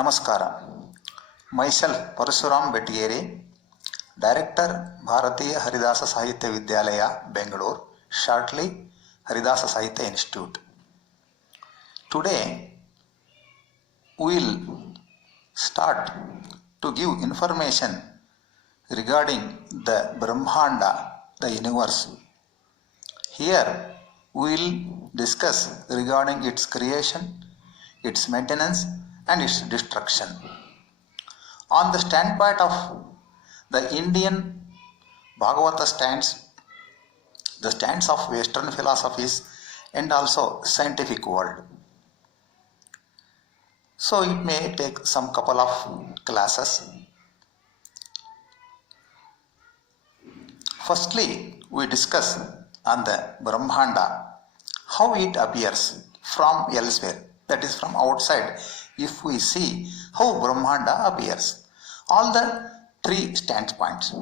Namaskara. Myself Parashuram Betageri, Director Bharatiya Haridasa Sahitya Vidyalaya, Bangalore, shortly Haridasa Sahitya Institute. Today we will start to give information regarding the Brahmanda, the universe. Here we will discuss regarding its creation, its maintenance and its destruction. On the standpoint of the Indian Bhagavata stance, the stance of Western philosophies and also scientific world. So it may take some couple of classes. Firstly, we discuss on the Brahmanda, how it appears from elsewhere, that is from outside. If we see how Brahmanda appears, all the three standpoints.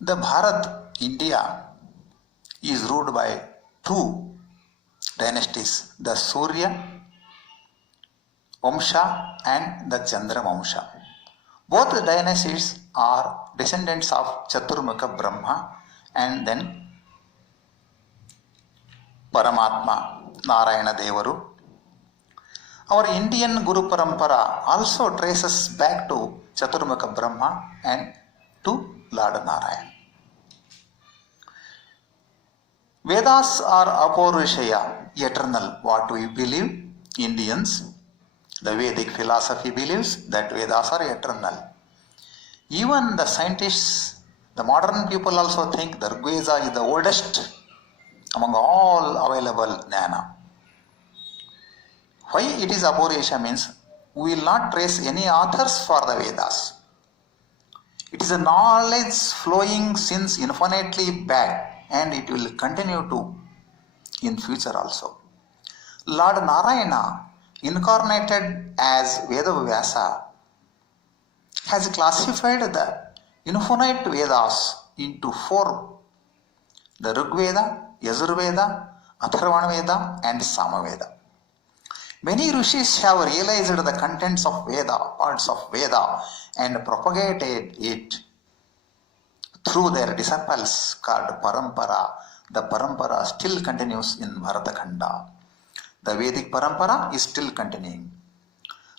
The Bharat, India, is ruled by two dynasties, the Surya Vamsha and the Chandra Vamsha. Both the dynasties are descendants of Chaturmukha Brahma and then Paramatma, Narayana Devaru. Our Indian Guru Parampara also traces back to Chaturmukha Brahma and to Lord Narayana. Vedas are Apaurvishaya, eternal. What we believe, Indians, the Vedic philosophy believes that Vedas are eternal. Even the scientists, the modern people also think the Rigveda is the oldest among all available jnana. Why it is Apaurvishaya means we will not trace any authors for the Vedas. It is a knowledge flowing since infinitely back and it will continue to in future also. Lord Narayana, incarnated as Vedavyasa, has classified the infinite Vedas into four: the Rigveda, Yajurveda, Atharvana Veda and Samaveda. Many rishis have realized the contents of Veda, parts of Veda, and propagated it through their disciples called Parampara. The Parampara still continues in Bharatakhanda. The Vedic Parampara is still continuing.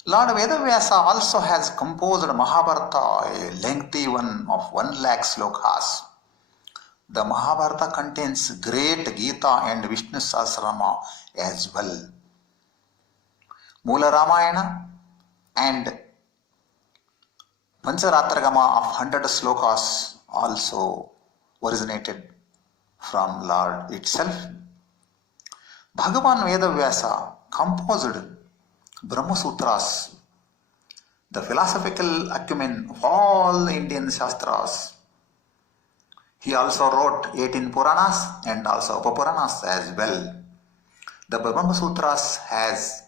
Lord Vedavyasa also has composed Mahabharata, a lengthy one of 1,00,000 lokas. The Mahabharata contains great Gita and Vishnu Sahasranama as well. Mula Ramayana and Pancharatragama of 100 slokas also originated from Lord itself. Bhagavan Vedavyasa composed Brahma Sutras, the philosophical acumen of all the Indian Shastras. He also wrote 18 Puranas and also Upapuranas as well. The Brahma Sutras has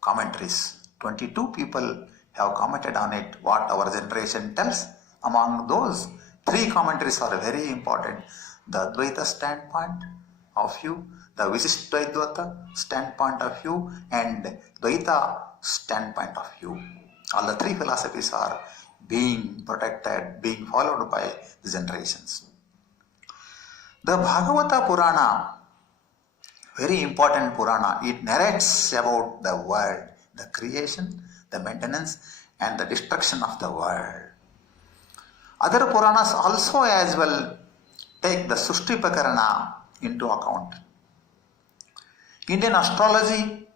commentaries. 22 people have commented on it, what our generation tells. Among those, 3 commentaries are very important. The Advaita standpoint of view, the Visishtadvaita standpoint of view, and Dvaita standpoint of view. All the 3 philosophies are being protected, being followed by the generations. The Bhagavata Purana, very important Purana, it narrates about the world, the creation, the maintenance and the destruction of the world. Other Puranas also as well take the Sushti Prakarana into account. Indian astrology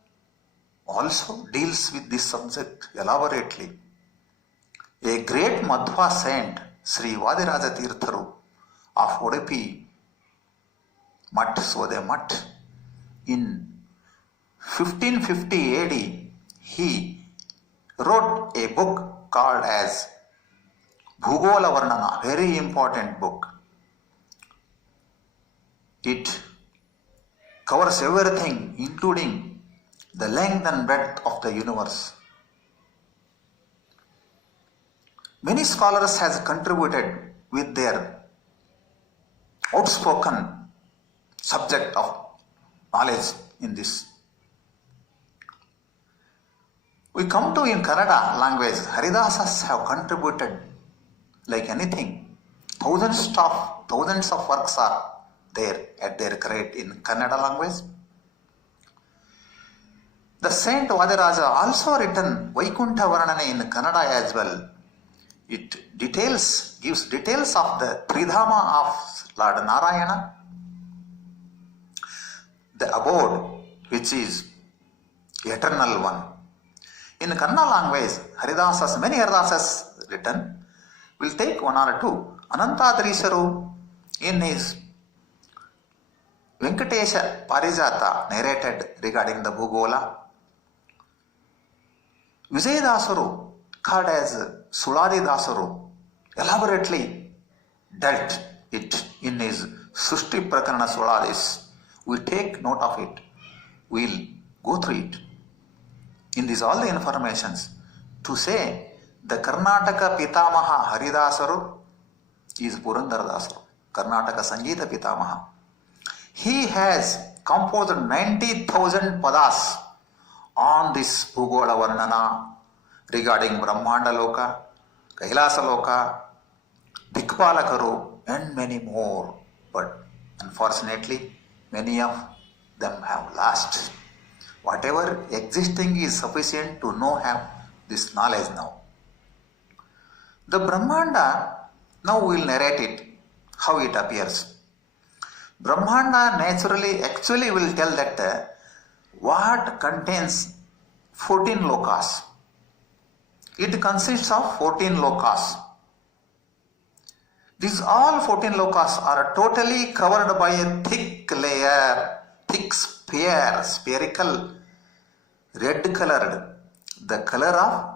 also deals with this subject elaborately. A great Madhva saint, Sri Vadiraja Tirtharu of Udupi Math, Swade Math, in 1550 AD, he wrote a book called as Bhugola Varnana, very important book. It covers everything, including the length and breadth of the universe. Many scholars have contributed with their outspoken subject of knowledge in this. We come to in Kannada language, Haridasas have contributed like anything. Thousands of works are there at their credit in Kannada language. The Saint Vadiraja also written Vaikuntha Varnana in Kannada as well. It gives details of the Tridhama of Lord Narayana, the abode which is eternal one. In Kannada language, many Haridasas written. We'll take one or two. Anantadrisharu in his Venkatesha Parijata narrated regarding the Bhugola. Vijayadasaru, called as Suladidasaru, elaborately dealt it in his Sushti Prakarana Suladis. We take note of it. We'll go through it. In these all the informations, to say the Karnataka Pitamaha Haridasaru is Purandaradasaru, Karnataka Sangeeta Pitamaha. He has composed 90,000 padas on this Bhugola Varnana regarding Brahmanda Loka, Kailasa Loka, Dikpalakaru, and many more. But unfortunately, many of them have lost. Whatever existing is sufficient to know have this knowledge now. The Brahmanda, now we will narrate it, how it appears. Brahmanda actually will tell that what contains 14 lokas. It consists of 14 lokas. These all 14 lokas are totally covered by a thick layer, thick sphere, spherical, red colored, the color of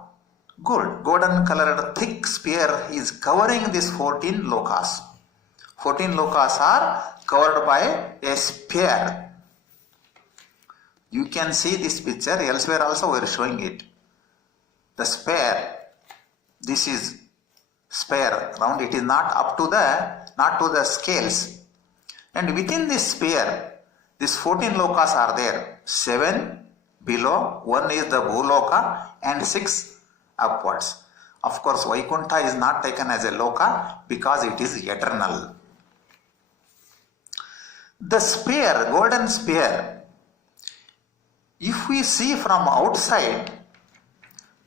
gold, golden colored thick sphere is covering these 14 lokas. 14 lokas are covered by a sphere. You can see this picture, elsewhere also we are showing it. The sphere, this is sphere round, it is not to the scales. And within this sphere, these 14 lokas are there. 7 below, 1 is the Bhuloka, and 6 upwards. Of course, Vaikuntha is not taken as a loka because it is eternal. The sphere, golden sphere, if we see from outside,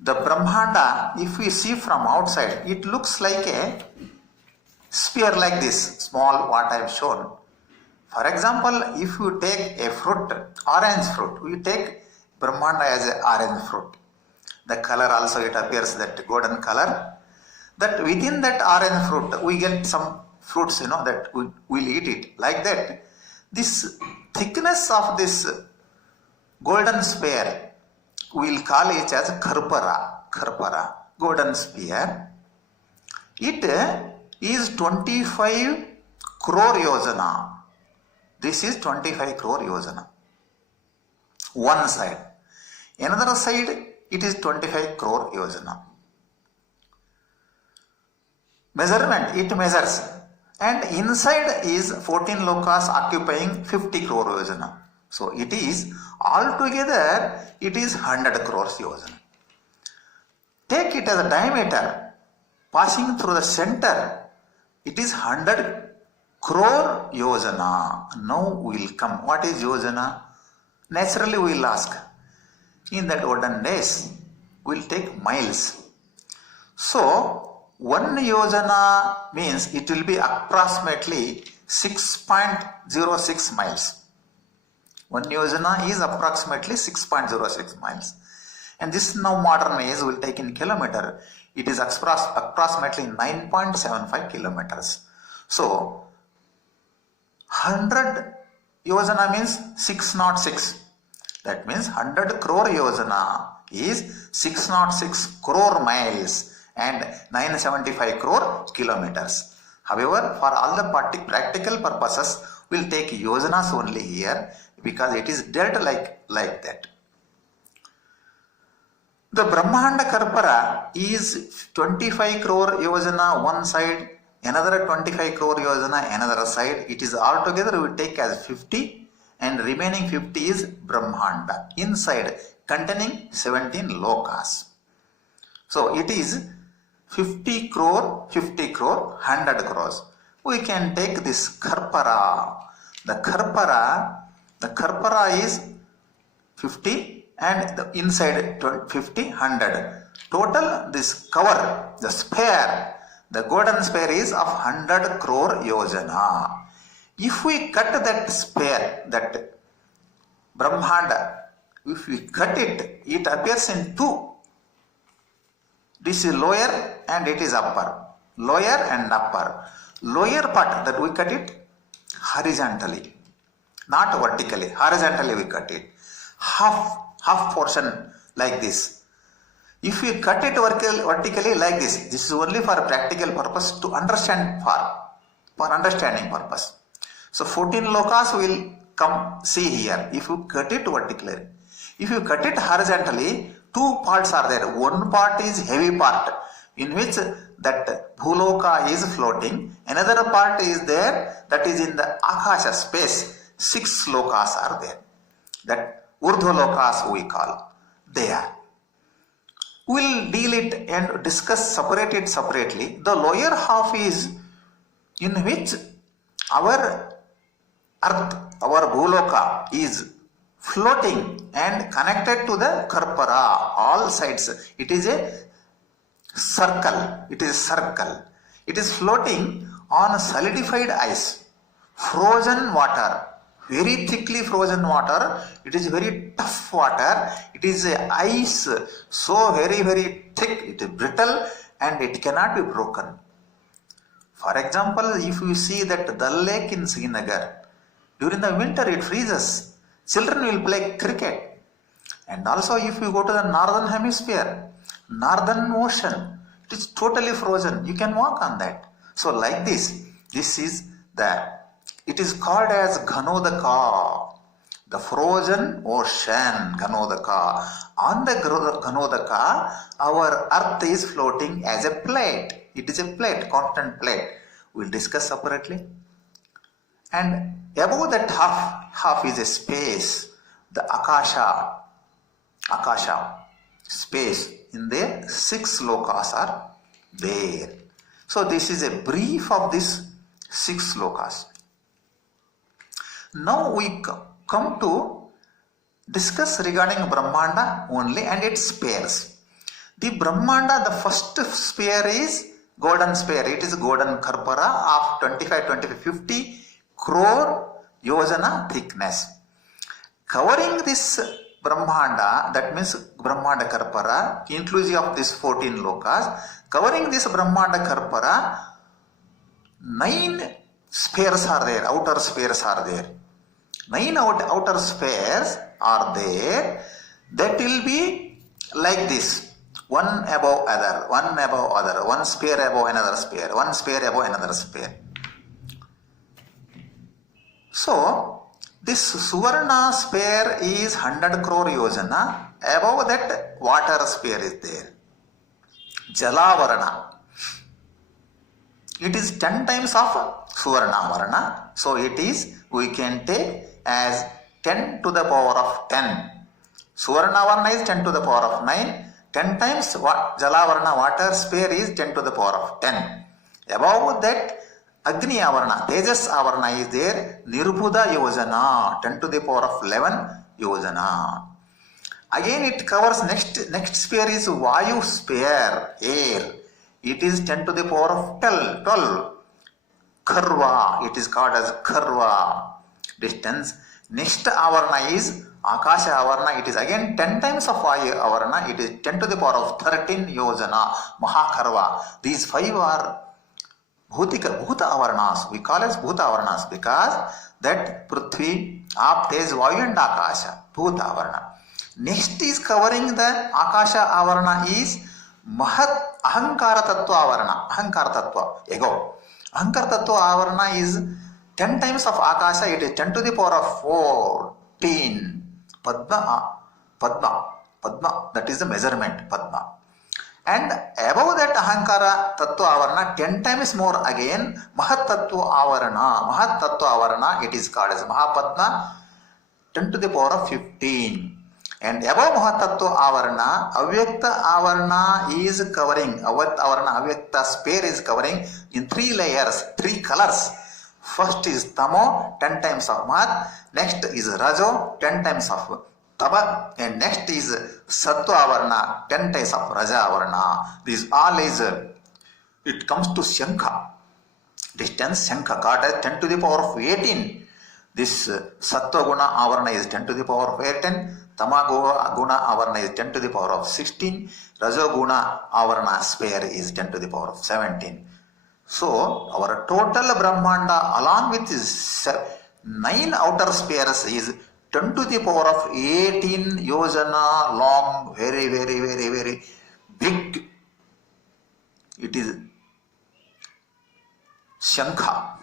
the Brahmanda, if we see from outside, it looks like a sphere like this, small what I have shown. For example, if you take a fruit, orange fruit, we take Brahmanda as an orange fruit. The color also it appears that golden color. That within that orange fruit, we get some fruits, that we'll eat it. Like that, this thickness of this golden sphere, we'll call it as Kharpara, golden sphere. It is 25 crore yojana. This is 25 crore yojana. One side. Another side, it is 25 crore yojana. Measurement, it measures. And inside is 14 lokas occupying 50 crore yojana. So it is altogether, it is 100 crores yojana. Take it as a diameter, passing through the center, it is 100 crore yojana. Now we will come. What is yojana? Naturally we will ask. In that olden days, we will take miles. So, 1 yojana means it will be approximately 6.06 miles. 1 yojana is approximately 6.06 miles. And this now modern age will take in kilometer. It is approximately 9.75 kilometers. So, 100 yojana means 606. That means 100 crore yojana is 606 crore miles and 975 crore kilometers. However, for all the practical purposes, we will take yojanas only here because it is dealt like that. The Brahmanda Kharpara is 25 crore yojana one side, another 25 crore yojana another side. It is altogether we take as 50 and remaining 50 is Brahmanda. Inside containing 17 lokas. So it is 50 crore, 100 crores. We can take this Kharpara. The Kharpara is 50 and the inside 50, 100. Total this cover, the sphere, the golden sphere is of 100 crore yojana. If we cut that sphere, that Brahmanda, if we cut it, it appears in two. This is lower and it is upper. Lower and upper. Lower part that we cut it horizontally, not vertically. Horizontally we cut it. Half portion like this. If we cut it vertically like this is only for practical purpose to understand, for understanding purpose. So 14 lokas will come see here. If you cut it vertically, if you cut it horizontally, two parts are there. One part is heavy part in which that bhuloka is floating. Another part is there that is in the Akasha space. 6 lokas are there. That urdhva lokas we call. They are. We will deal it and discuss separately. The lower half is in which our earth, our bhuloka is floating and connected to the Kharpara, all sides. It is a circle. It is floating on solidified ice, frozen water, very thickly frozen water. It is very tough water. It is ice, so very thick. It is brittle and it cannot be broken. For example, if you see that Dal Lake in Srinagar, during the winter it freezes. Children will play cricket. And also if you go to the northern hemisphere, northern ocean, it is totally frozen. You can walk on that. So like this is it is called as Ganodaka, the frozen ocean, Ganodaka. On the Ganodaka, our earth is floating as a plate. It is a plate, constant plate. We will discuss separately. And above that half is a space, the Akasha space. In there 6 lokas are there. So this is a brief of these 6 lokas. Now we come to discuss regarding Brahmanda only and its spheres. The Brahmanda, the first sphere is golden sphere. It is golden Kharpara of 50 crore yojana thickness. Covering this Brahmanda, that means Brahmanda Kharpara, inclusive of this 14 lokas, covering this Brahmanda Kharpara, 9 spheres are there, outer spheres are there. 9 outer spheres are there that will be like this. One above other, one sphere above another sphere, one sphere above another sphere. So, this Suvarna sphere is 100 crore yojana. Above that, water sphere is there. Jalavarana. It is 10 times of Suvarna Varana. So, it is, we can take as 10 to the power of 10. Suvarna Varana is 10 to the power of 9. 10 times Jalavarana water sphere is 10 to the power of 10. Above that, Agni Avarana, Tejas Avarana is there. Nrbuda yojana, 10 to the power of 11 yojana. Again it covers next sphere is Vayu sphere, air. It is 10 to the power of 12. Kharva, it is called as Kharva. Distance. Next Avarana is Akasha Avarana. It is again 10 times of Vayu Avarana. It is 10 to the power of 13 yojana. Maha Kharva. These 5 are Bhuta Avaranas. We call as Bhuta Avaranas because that Prithvi, Aap, Tej, Vayu and Akasha. Bhuta Avarana. Next is covering the Akasha Avarana is Mahat Ahankara Tatwa Avarana. Ahankara Tatwa. Ego. Ahankara Tatwa Avarana is 10 times of Akasha. It is 10 to the power of 14. Padma. That is the measurement. Padma. And above that Ahankara Tatwa Avarana, 10 times more again, Mahat Tatwa Avarana. Mahat Tatwa Avarana, it is called as Mahapadma, 10 to the power of 15. And above Mahat Tatwa Avarana, Avyakta Avarana is covering, Avarana Avyakta sphere is covering in 3 layers, 3 colors. First is Tamo, 10 times of Mahat, next is Rajo, 10 times of Tamo, and next is Satva Avarana, 10 times of Raja Avarana. This all is, it comes to Shankha. Distance Shankha, called as 10 to the power of 18. This Satva Guna Avarana is 10 to the power of 18. Tama Guna Avarana is 10 to the power of 16. Rajo Guna Avarana sphere is 10 to the power of 17. So, our total Brahmanda along with his 9 outer spheres is 10 to the power of 18 yojana long, very, very, very, very big. It is Shankha.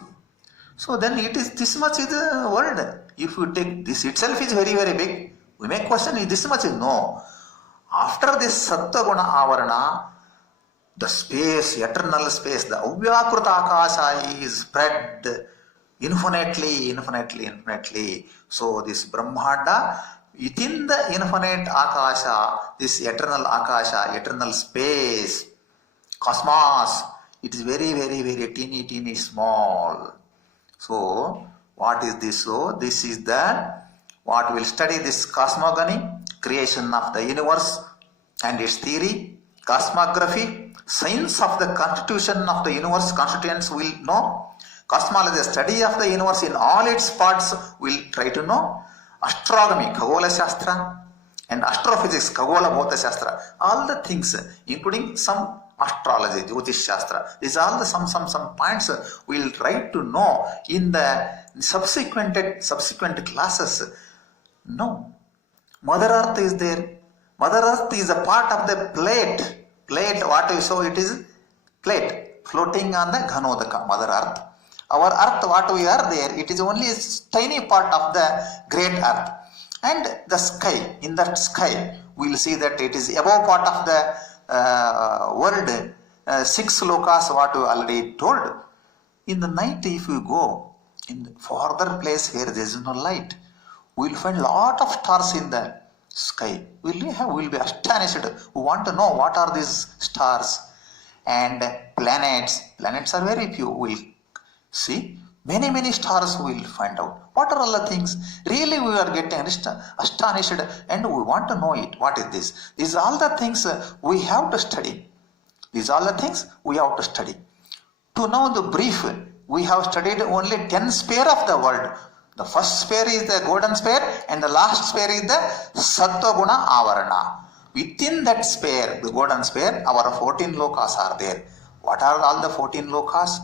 So then it is this much is the world. If you take this itself is very, very big. We may question, is this much? No. After this Sattva Guna Avarana, the space, eternal space, the Avyakta Akasha is spread infinitely. So this Brahmanda, within the infinite Akasha, this eternal Akasha, eternal space, cosmos, it is very, very, very teeny small. So, what is this? So, this is the, what we'll study this cosmogony, creation of the universe and its theory, cosmography, science of the constitution of the universe, constituents will know, cosmology, the study of the universe in all its parts will try to know, astronomy, Khagola Shastra, and astrophysics, Khagola Bhauta Shastra, all the things, including some astrology, Jyotish Shastra. These are all the some points we will try to know in the subsequent classes. No. Mother Earth is there. Mother Earth is a part of the plate. Plate, what we saw, it is plate floating on the Ghanodaka, Mother Earth. Our Earth, what we are there, it is only a tiny part of the great Earth. And the sky, in that sky, we will see that it is above part of the world, 6 lokas, what we already told. In the night, if you go in the farther place where there is no light, we will find lot of stars in the sky. We will be astonished. We want to know what are these stars and planets. Planets are very few. We will see many stars. We will find out. What are all the things? Really, we are getting astonished and we want to know it. What is this? These are all the things we have to study. These are the things we have to study. To know the brief, we have studied only 10 sphere of the world. The first sphere is the golden sphere and the last sphere is the Sattva Guna Avarana. Within that sphere, the golden sphere, our 14 lokas are there. What are all the 14 lokas?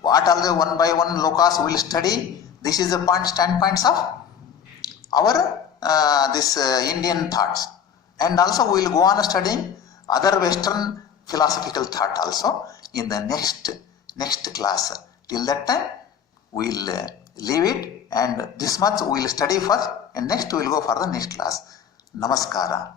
What are the one by one lokas we will study? This is the standpoints of our Indian thoughts. And also we will go on studying other Western philosophical thought also in the next class. Till that time, we will leave it, and this much we will study first and next we will go for the next class. Namaskara.